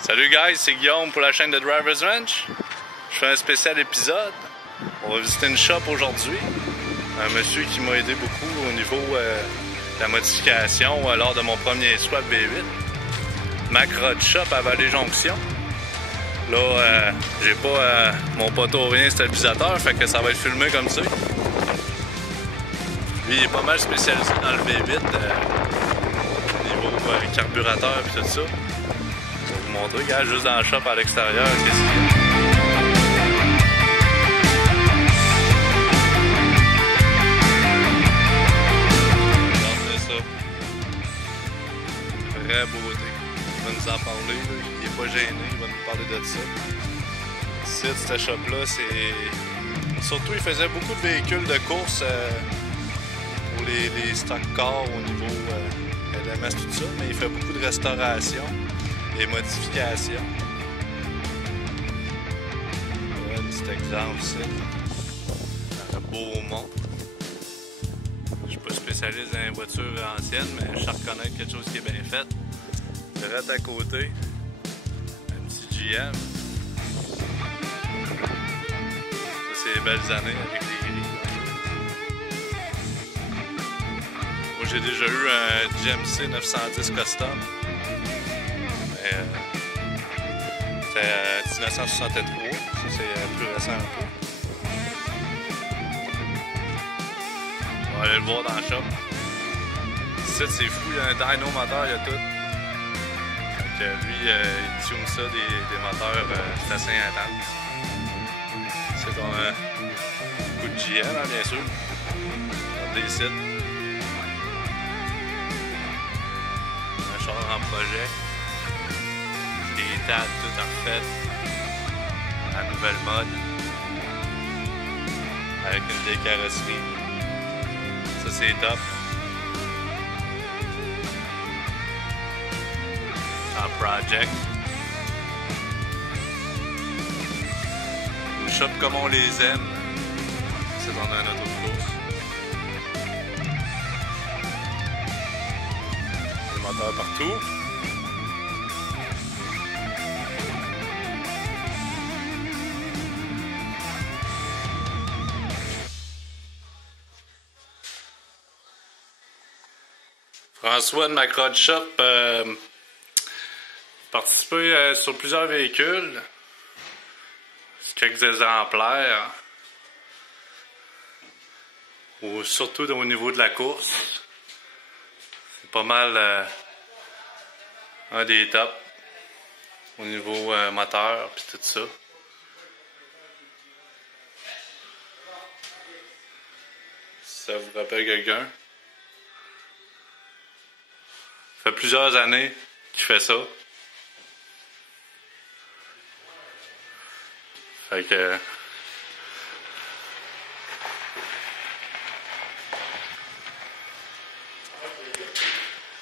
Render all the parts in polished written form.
Salut guys, c'est Guillaume pour la chaîne de Drivers Ranch. Je fais un spécial épisode. On va visiter une shop aujourd'hui. Un monsieur qui m'a aidé beaucoup au niveau de la modification lors de mon premier swap V8. Mac Rod Shop à Vallée-Jonction. Là, j'ai pas mon poteau rien stabilisateur, fait que ça va être filmé comme ça. Lui, il est pas mal spécialisé dans le V8, au niveau carburateur et tout ça. Je vais vous montrer, gars, juste dans le shop à l'extérieur, qu'est-ce qu'il y a. Regardez ça. Vraie beauté. Il va nous en parler, là. Il est pas gêné, il va nous parler de ça. Ici, cette shop-là, c'est... Surtout, il faisait beaucoup de véhicules de course pour les stock cars au niveau LMS, tout ça, mais il fait beaucoup de restauration et modifications. Un petit exemple ici, dans le Beaumont. Je suis pas spécialiste dans les voitures anciennes, mais je sais reconnaître quelque chose qui est bien fait. Direct à côté, un petit GM. Ça, c'est les belles années avec les grilles. Moi, j'ai déjà eu un GMC 910 Custom. Mais c'était 1963. Ça, c'est plus récent un peu. On va aller le voir dans le shop. Ici, c'est fou. Il y a un dyno moteur, il y a tout. Lui, il tune ça des moteurs, c'est assez intense. C'est comme un coup de GM, hein, bien sûr. Regardez ici. Un char en projet. Des tables toutes refaites. La nouvelle mode. Avec une vieille carrosserie. Ça, c'est top. En project. Une shop comme on les aime. C'est dans un auto de course. Des moteurs partout. François de Mac Rod Shop participé sur plusieurs véhicules, quelques exemplaires, surtout au niveau de la course. C'est pas mal un des tops au niveau moteur puis tout ça. Si ça vous rappelle quelqu'un. Ça fait plusieurs années qu'il fait ça. Fait que...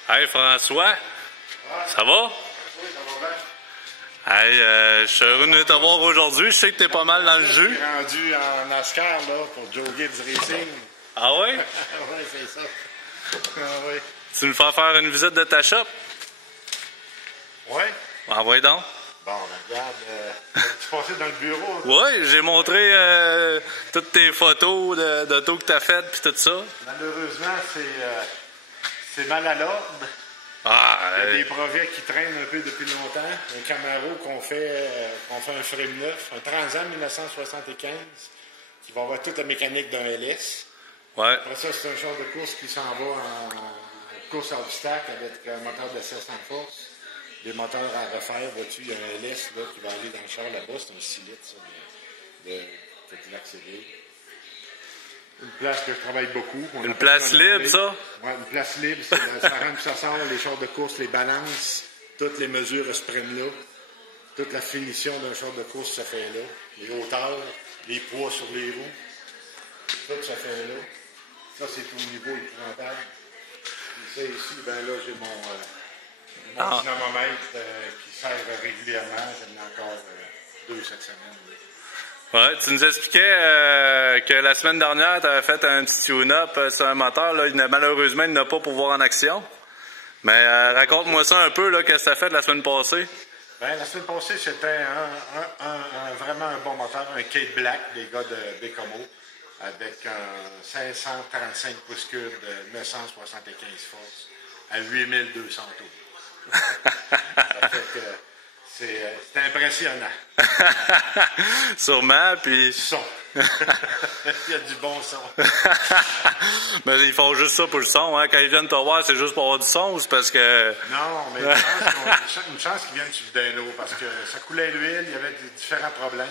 Hey François! Ça va? Oui, ça va bien. Hey, je suis heureux de te voir aujourd'hui. Je sais que t'es pas mal dans le jeu. Je suis rendu en NASCAR là, pour Joe Gibbs Racing. Ah ouais? Oui, c'est ça. Ah, oui. Tu nous fais faire une visite de ta shop? Oui? Ah ouais donc. Bon, regarde, tu passais dans le bureau? Oui, j'ai montré toutes tes photos d'auto que t'as faites puis tout ça. Malheureusement, c'est mal à l'ordre. Ah, Il y a des brevets qui traînent un peu depuis longtemps. Un Camaro qu'on fait un frame neuf, un Transam 1975, qui va avoir toute la mécanique d'un LS. ouais. Après ça, c'est un genre de course qui s'en va en course à obstacle avec un moteur de 700 force. Des moteurs à refaire, vois-tu, il y a un LS là, qui va aller dans le char là-bas, c'est un 6 litres, ça, de l'accéléré. Une place que je travaille beaucoup. Une place libre, ça? Oui, une place libre, ça rentre, ça sort, les chars de course, les balances, toutes les mesures se prennent là. Toute la finition d'un char de course se fait là. Les hauteurs, les poids sur les roues, tout se fait là. Ça, c'est au niveau épouvantable. Et ça ici, ben là, j'ai mon dynamomètre qui sert régulièrement. J'en ai encore 2 cette semaine. Ouais, tu nous expliquais que la semaine dernière, tu avais fait un petit tune-up sur un moteur. Là, malheureusement, il n'a pas pour voir en action. Mais raconte-moi ça un peu, là, qu'est-ce que tu as fait la semaine passée? Ben, la semaine passée, c'était vraiment un bon moteur, un Kate Black, des gars de Bécomo, avec un 535 pouces cubes de 975 forces à 8200 tours. Ça fait que c'est impressionnant. Sûrement, puis... Son. Il y a du bon son. Mais ils font juste ça pour le son, hein? Quand ils viennent te voir, c'est juste pour avoir du son ou c'est parce que... Non, mais une chance qu'ils viennent sur le dyno parce que ça coulait l'huile, il y avait différents problèmes.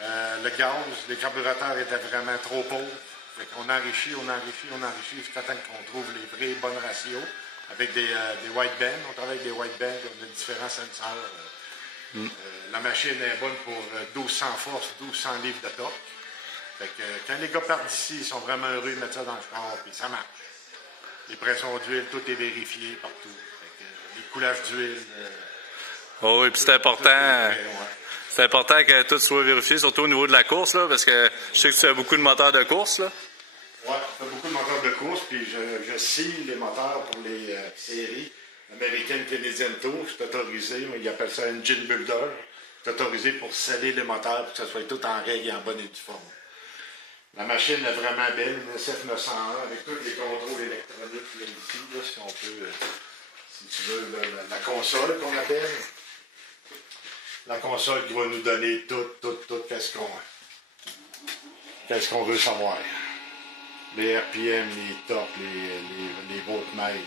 Le gaz, les carburateurs étaient vraiment trop pauvres. Fait qu'on enrichit jusqu'à temps qu'on trouve les vrais bonnes ratios avec des white bands. On travaille avec des white bands, on a différents sensors. La machine est bonne pour 1200 forces, 1200 livres de torque. Fait que quand les gars partent d'ici, ils sont vraiment heureux de mettre ça dans le corps, puis ça marche. Les pressions d'huile, tout est vérifié partout. Fait que, les coulages d'huile. Oh oui, puis c'est important. C'est important que tout soit vérifié, surtout au niveau de la course, là, parce que je sais que tu as beaucoup de moteurs de course, là. Oui, je fais beaucoup de moteurs de course, puis je scie les moteurs pour les séries américaines Canadian Tour. Je suis autorisé, mais ils appellent ça engine builder. Je suis autorisé pour sceller les moteurs pour que ça soit tout en règle et en bonne et due forme. La machine est vraiment belle, une SF901, avec tous les contrôles électroniques là, ici, là, si on peut, si tu veux, la console qu'on appelle. La console qui va nous donner tout qu'est-ce qu'on veut savoir. Les RPM, les torques, les voltmètres,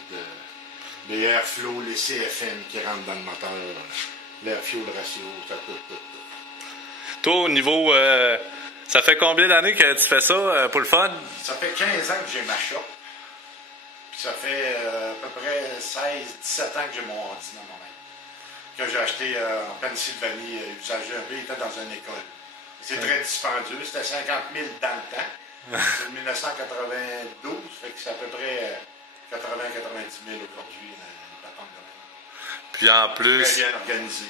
les airflow, les CFM qui rentrent dans le moteur, l'airfuel ratio, ça tout. Toi, au niveau... ça fait combien d'années que tu fais ça pour le fun? Ça fait 15 ans que j'ai ma shop. Puis ça fait à peu près 16-17 ans que j'ai mon ordi dans mon main. Que j'ai acheté en Pennsylvanie, usagé un peu, il était dans une école. C'est très dispendieux, c'était 50 000 dans le temps. C'est 1992, fait que c'est à peu près 80-90 000 aujourd'hui, une patente de même. Puis en plus... Très bien organisé.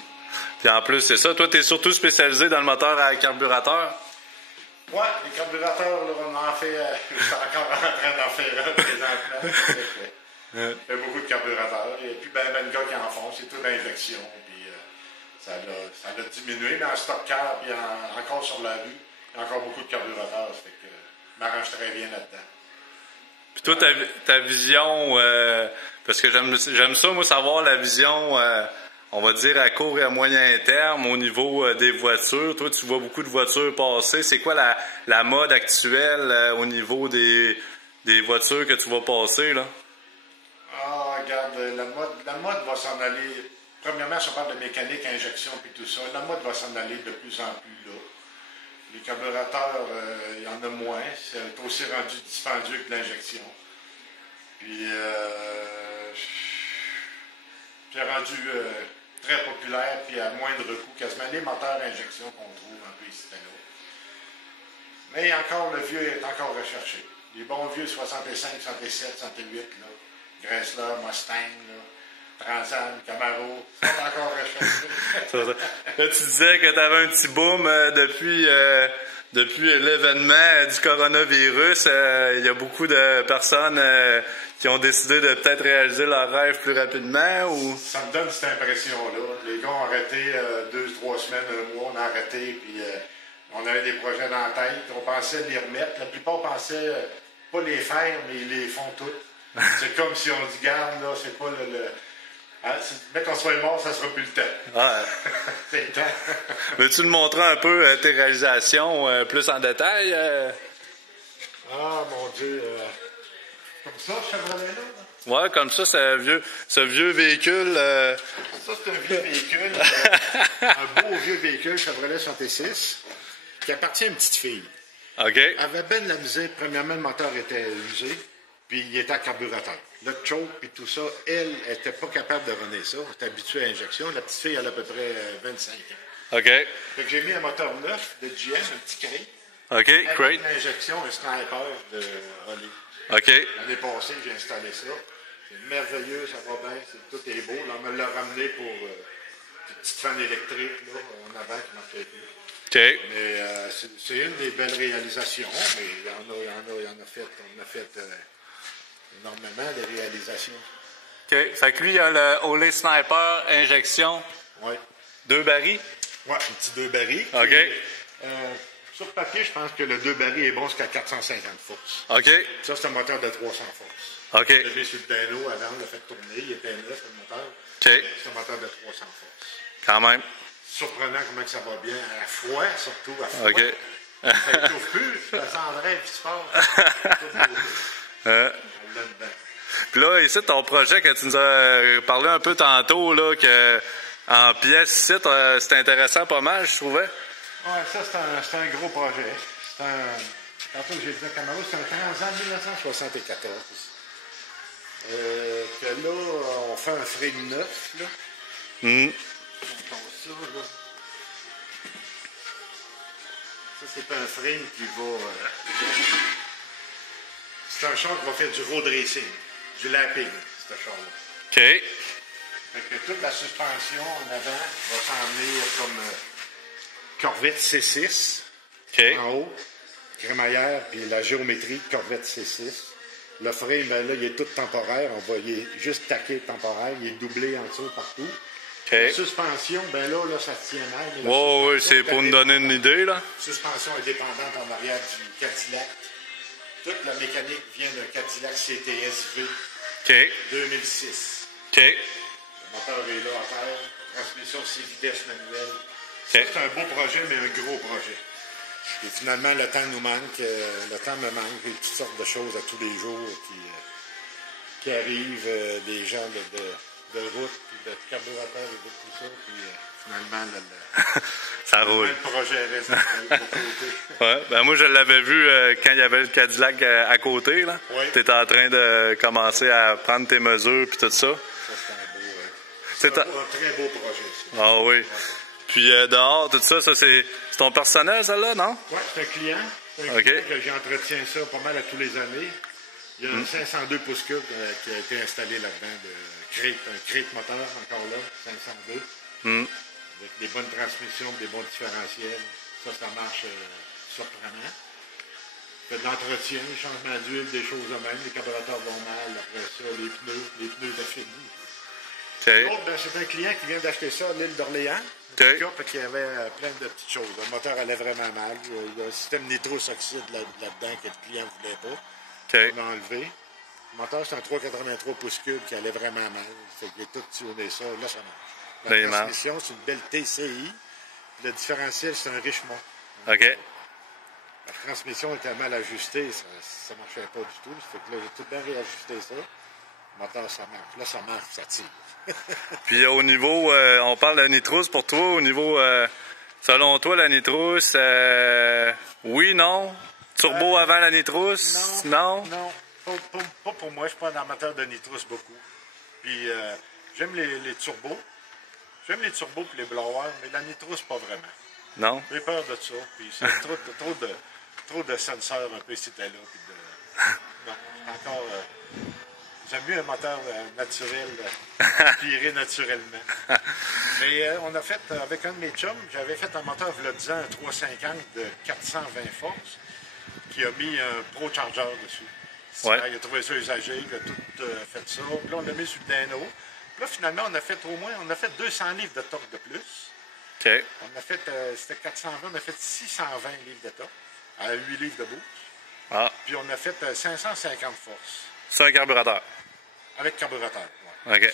Puis en plus, c'est ça. Toi, tu es surtout spécialisé dans le moteur à carburateur? Oui, les carburateurs, là, on en fait... je suis encore en train d'en faire un présentement. Il y a beaucoup de carburateurs. Et puis, ben de gars qui en font, c'est tout d'injection. Puis, ça l'a diminué, mais en stock car, puis encore sur la rue, il y a encore beaucoup de carburateurs. Ça fait que je m'arrange très bien là-dedans. Puis toi, ta vision, parce que j'aime ça, moi, savoir la vision, on va dire, à court et à moyen terme, au niveau des voitures. Toi, tu vois beaucoup de voitures passer. C'est quoi la mode actuelle au niveau des voitures que tu vas passer, là? Ah, regarde, la mode va s'en aller. Premièrement, si on parle de mécanique, injection puis tout ça, la mode va s'en aller de plus en plus là. Les carburateurs, il y en a moins. C'est aussi rendu dispendieux que l'injection. Puis, c'est rendu très populaire puis à moindre coût, quasiment les moteurs à injection qu'on trouve un peu ici et là. Mais encore, le vieux est encore recherché. Les bons vieux 65, 67, 68, là. Gressler, Mustang, là, Transam, Camaro, sont encore recherchés. Là, tu disais que tu avais un petit boom depuis l'événement du coronavirus. Il y a beaucoup de personnes qui ont décidé de peut-être réaliser leur rêve plus rapidement ou... Ça me donne cette impression-là. Les gars ont arrêté 2-3 semaines, un mois, on a arrêté, puis on avait des projets dans la tête. On pensait les remettre. La plupart pensaient pas les faire, mais ils les font toutes. C'est comme si on dit, garde, là, c'est pas hein, mais qu'on soit mort, ça sera plus le temps. Ouais. C'est le temps. Veux-tu nous montrer un peu tes réalisations plus en détail? Ah, mon Dieu. Comme ça, Chevrolet-là? Ouais, comme ça, ce vieux véhicule. Ça, c'est un vieux véhicule. Un beau vieux véhicule Chevrolet 66 qui appartient à une petite fille. OK. Elle avait bien de la misère. Premièrement, le moteur était usé. Puis il était à carburateur. Le choke, puis tout ça, elle n'était pas capable de runner ça. Elle était habituée à l'injection. La petite fille, elle a à peu près 25 ans. OK. Fait que j'ai mis un moteur neuf de GM, un petit crate. OK, avec great. l'injection, un sniper de Holly. OK. L'année passée, j'ai installé ça. C'est merveilleux, ça va bien, tout est beau. Là, on me l'a ramené pour une petite fan électrique là, en avant qui marchait plus. OK. Mais c'est une des belles réalisations, mais il y en a fait. On a fait énormément de réalisations. OK. Fait que lui, il a le Holy Sniper injection. Oui. 2 barils? Ouais, un petit 2 barils. OK. Sur papier, je pense que le 2 barils est bon jusqu'à 450 forces. OK. Ça, c'est un moteur de 300 forces. OK. Je l'ai sur le dyno avant, on l'a fait tourner, il était neuf, le moteur. OK. C'est un moteur de 300 forces. Quand même. Surprenant comment que ça va bien, à froid surtout, à froid. OK. Ça étouffe plus, ça s'enlève, puis tu pars. Là-dedans. Puis là, ici, ton projet que tu nous as parlé un peu tantôt, là, que en pièces ici, c'était intéressant pas mal, je trouvais. Oui, ça, c'est un gros projet. C'est un... Tantôt, j'ai dit à Camaro, c'est un Transam 1974. Que là, on fait un frame neuf, là. Mm. On tombe ça, là. Ça, c'est un frame qui va... C'est un char qui va faire du road racing, du lapping, ce char-là. OK. Fait que toute la suspension en avant va s'en venir comme Corvette C6 OK. en haut, crémaillère, puis la géométrie Corvette C6. Le frame, ben là, il est tout temporaire. Il est juste taqué temporaire. Il est doublé en dessous partout. OK. La suspension, ben là, ça se tient mal. mais la Oui, suspension c'est pour nous donner une idée, là. suspension indépendante en arrière du Cadillac. Toute la mécanique vient d'un Cadillac CTS-V OK. 2006. OK. Le moteur est là à terre. Transmission 6 vitesses manuelle. Ça, OK. c'est un beau projet, mais un gros projet. Et finalement, le temps nous manque. Le temps me manque. Il y a toutes sortes de choses à tous les jours qui arrivent. Des gens de route, puis de carburateur et de tout ça. Puis finalement, Ça roule. le projet reste de côté. Ouais, ben moi je l'avais vu quand il y avait le Cadillac à côté, là. Oui. Tu étais en train de commencer à prendre tes mesures puis tout ça. Ça, c'est un beau... C'est un très beau projet, ça. Ah oui. Puis dehors, tout ça, c'est ton personnel, ça là, non? Oui, c'est un client. C'est un OK. client que j'entretiens ça pas mal à tous les années. Il y a un 502 pouces cubes qui a été installé là-dedans, un crate moteur encore là, 502. Avec des bonnes transmissions, des bons différentiels. Ça marche surprenant. Fait de l'entretien, changement d'huile, des choses de même. Les carburateurs vont mal. Après ça, les pneus étaient finis. OK. L'autre, ben, c'est un client qui vient d'acheter ça à l'île d'Orléans. OK. Parce qu'il y avait plein de petites choses. Le moteur allait vraiment mal. Il y a un système nitrous-oxyde là-dedans que le client ne voulait pas. OK. On l'a enlevé. Le moteur, c'est un 383 pouces cubes qui allait vraiment mal. Fait qu'il est tout tuné ça. Là, ça marche. La Là, il marche. transmission, c'est une belle TCI. Le différentiel, c'est un Richemont. OK. La transmission était mal ajustée. Ça ne marchait pas du tout. Fait que là, j'ai tout bien réajusté ça. Le moteur, ça marche. Là, ça marche, ça tire. Puis au niveau, on parle de nitrous pour toi, au niveau, selon toi, la nitrous, oui, non? Turbo avant la nitrous? Non? Non, pas pour moi. Je ne suis pas un amateur de nitrous beaucoup. Puis j'aime les turbos. J'aime les turbos et les blowers, mais la nitrous, pas vraiment. Non? J'ai peur de ça. Puis c'est trop de senseurs un peu ici et là. Puis non, c'est encore... j'aime mieux un moteur naturel, aspiré naturellement. Mais on a fait, avec un de mes chums, j'avais fait un moteur, il y a 10 ans, un 350 de 420 forces, qui a mis un Pro Charger dessus. Ouais. Il a trouvé ça usagé, il a tout fait ça. Puis là, on l'a mis sur le dyno. Puis là, finalement, on a fait 200 livres de torque de plus. OK. On a fait, c'était 420, on a fait 620 livres de torque, à 8 livres de boost. Ah, Puis on a fait 550 forces. c'est un carburateur. Avec carburateur, oui. OK.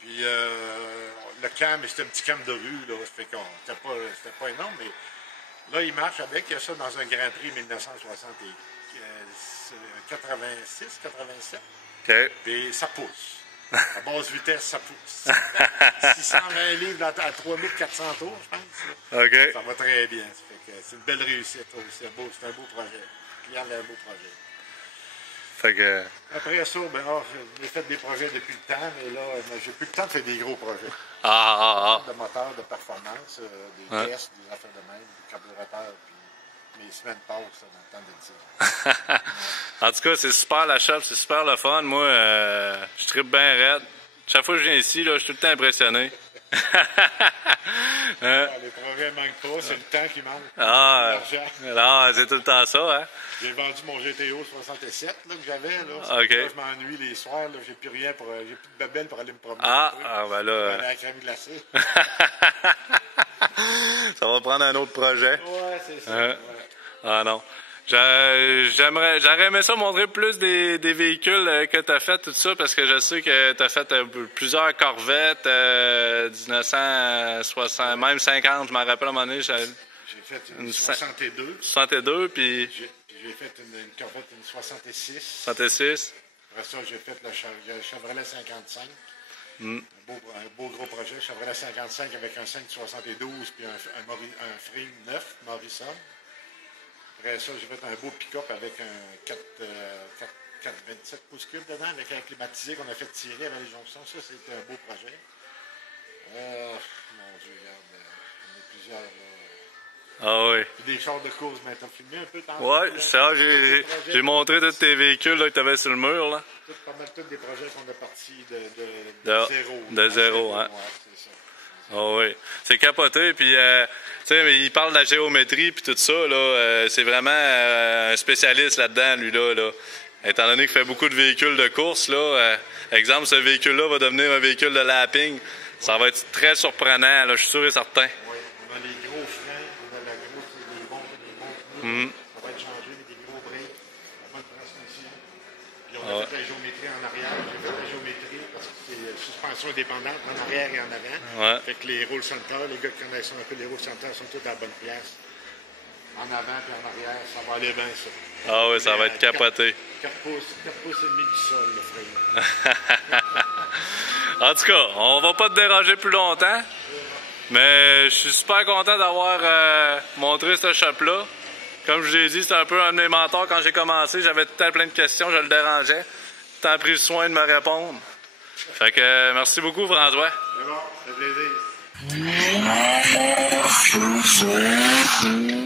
Puis le cam, c'était un petit cam de rue, là. Ça fait qu'on c'était pas énorme, mais là, il marche avec. Il y a ça dans un Grand Prix 1986, 87. OK. Puis ça pousse. À basse vitesse, ça pousse. 620 livres à 3400 tours, je pense. Là. OK. Ça va très bien. Ça fait que c'est une belle réussite. C'est un beau projet. Le client a un beau projet. Fait que... Après ça, j'ai fait des projets depuis le temps, mais là, j'ai plus le temps de faire des gros projets. De moteurs, de performance, des tests, des affaires de même, des carburateurs, puis mes semaines passent dans le temps de dire. En tout cas, c'est super la shop, c'est super le fun. Moi, je trippe bien raide. Chaque fois que je viens ici, là, je suis tout le temps impressionné. Les projets ne manquent pas, c'est le temps qui manque. L'argent. Non, c'est tout le temps ça, hein? J'ai vendu mon GTO 67 là, que j'avais. Là. OK. Là, je m'ennuie les soirs. Là, j'ai plus rien j'ai plus de babelle pour aller me promener. Ben là... Aller à la crème glacée. prendre un autre projet. Ouais, c'est ça. Ouais. Ah non. J'aurais aimé ça montrer plus des véhicules que tu as fait, tout ça, parce que je sais que tu as fait plusieurs Corvettes, 1960, même 50, je m'en rappelle à un moment donné. J'ai fait une 62. 62, puis... J'ai fait une Corvette, une 66. 66. Après ça, j'ai fait le Chevrolet 55. Un beau gros projet. Chevrolet 55 avec un 572 puis un frame neuf, Morrison. Après ça, j'ai fait un beau pick-up avec un 427 pouces cubes dedans, avec un climatisé qu'on a fait tirer avec les jonctions. Ça, c'était un beau projet. Mon Dieu, regarde, on a plusieurs. Ah oui. Des chars de course, mais t'as filmé un peu tantôt. Oui, ça, j'ai montré tous tes véhicules là, que tu avais sur le mur. Là. Pas mal tous des projets qu'on a partis de zéro. De zéro, hein. Ouais, c'est ça. Ah oui. C'est capoté, puis tu sais, il parle de la géométrie puis tout ça, là, c'est vraiment un spécialiste là-dedans, lui-là. Là. Étant donné qu'il fait beaucoup de véhicules de course, là, exemple, ce véhicule-là va devenir un véhicule de lapping. Ça va être très surprenant, là, je suis sûr et certain. Oui, on a les gros freins, on a les bons pneus, ça va être changé, des gros breaks, la bonne transmission. Puis on a fait la géométrie en arrière, j'ai fait la géométrie parce que c'est suspension indépendante en arrière et en avant. Ouais. Fait que les roll centers, les gars qui connaissent un peu les roll centers sont tous à la bonne place. En avant et en arrière, ça va aller bien ça. Ah oui, ça va être capoté. 4 pouces et demi du sol, le frame. En tout cas, on va pas te déranger plus longtemps, mais je suis super content d'avoir montré ce shop-là. Comme je l'ai dit, c'est un peu un de mes mentors quand j'ai commencé. J'avais tout le temps plein de questions, je le dérangeais. Tu as pris le soin de me répondre. Fait que merci beaucoup, François. C'est bon, ça fait plaisir.